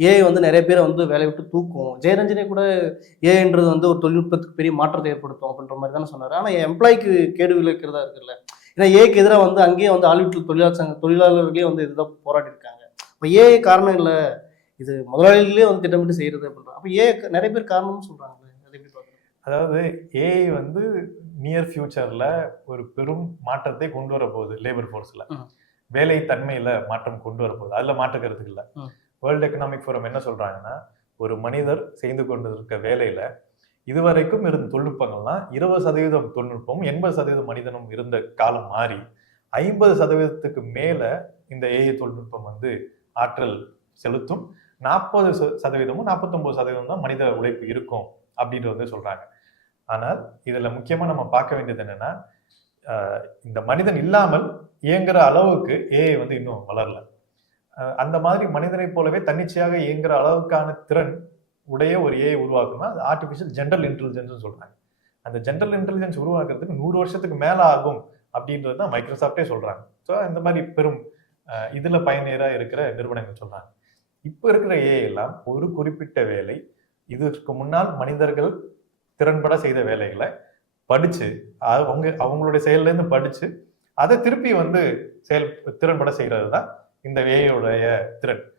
AI வந்து நிறைய பேரை வந்து வேலையை விட்டு தூக்கும். ஜெயரஞ்சனே கூட ஏஐன்றது வந்து ஒரு தொழில்நுட்பத்துக்கு பெரிய மாற்றத்தை ஏற்படுத்தும் அப்படின்ற மாதிரி தானே சொன்னாரு. ஆனா எம்ப்ளாய்க்கு கேடு விளைவிக்கிறதா இருக்குல்ல. ஏன்னா ஏஐக்கு எதிரா வந்து அங்கேயே வந்து ஹாலிவுட்ல தொழிலாளர்களே வந்து இதுதான் போராடி இருக்காங்க. இப்ப ஏஐ காரணம் இல்ல. இது முதலாளிகளே வந்து திட்டமிட்டு செய்யறது அப்படின்றாங்க. அப்ப ஏஐ நிறைய பேர் காரணம்னு சொல்றாங்களே. அதை எப்படி பார்க்குறீங்க? அதாவது ஏஐ வந்து நியர் ஃபியூச்சர்ல ஒரு பெரும் மாற்றத்தை கொண்டு வர போகுது லேபர் ஃபோர்ஸ்ல. ம். வேலை தன்மையில மாற்றம் கொண்டு வர போகுது. அதுல மாற்று கருத்து இல்ல. ம். வேர்ல்ட் எக்கனாமிக் ஃபோரம் என்ன சொல்றாங்கன்னா, ஒரு மனிதர் செய்து கொண்டிருக்க வேலையில இதுவரைக்கும் இருந்த தொழில்நுட்பங்கள்லாம் 20% தொழில்நுட்பமும் 80% மனிதனும் இருந்த காலம் மாறி 50%க்கு மேல இந்த ஏஐ தொழில்நுட்பம் வந்து ஆற்றல் செலுத்தும். 40%, 49% தான் மனித உழைப்பு இருக்கும் அப்படின்ட்டு வந்து சொல்றாங்க. ஆனால் இதுல முக்கியமா நம்ம பார்க்க வேண்டியது என்னன்னா, இந்த மனிதன் இல்லாமல் இயங்குற அளவுக்கு ஏஐ வந்து இன்னும் வளரல. அந்த மாதிரி மனிதனைப் போலவே தன்னிச்சையாக இயங்குற அளவுக்கான திறன் உடைய ஒரு ஏஐ உருவாக்கணும்னா அது ஆர்டிஃபிஷியல் ஜெனரல் இன்டெலிஜென்ஸ் சொல்றாங்க. அந்த ஜெனரல் இன்டெலிஜென்ஸ் உருவாக்குறதுக்கு 100 வருஷத்துக்கு மேல ஆகும் அப்படின்றது தான் மைக்ரோசாஃப்டே சொல்றாங்க. ஸோ இந்த மாதிரி பெரும் இதுல பயனீரா இருக்கிற நிறுவனங்கள் சொல்றாங்க. இப்ப இருக்கிற ஏஐ எல்லாம் ஒரு குறிப்பிட்ட வேலை, இதற்கு முன்னால் மனிதர்கள் திறன்பட செய்த வேலைகளை படிச்சு அவங்களுடைய செயல்ல இருந்து படிச்சு அதை திருப்பி வந்து திறன்பட செய்யறது தான் இந்த ஏஐ உடைய திறன்.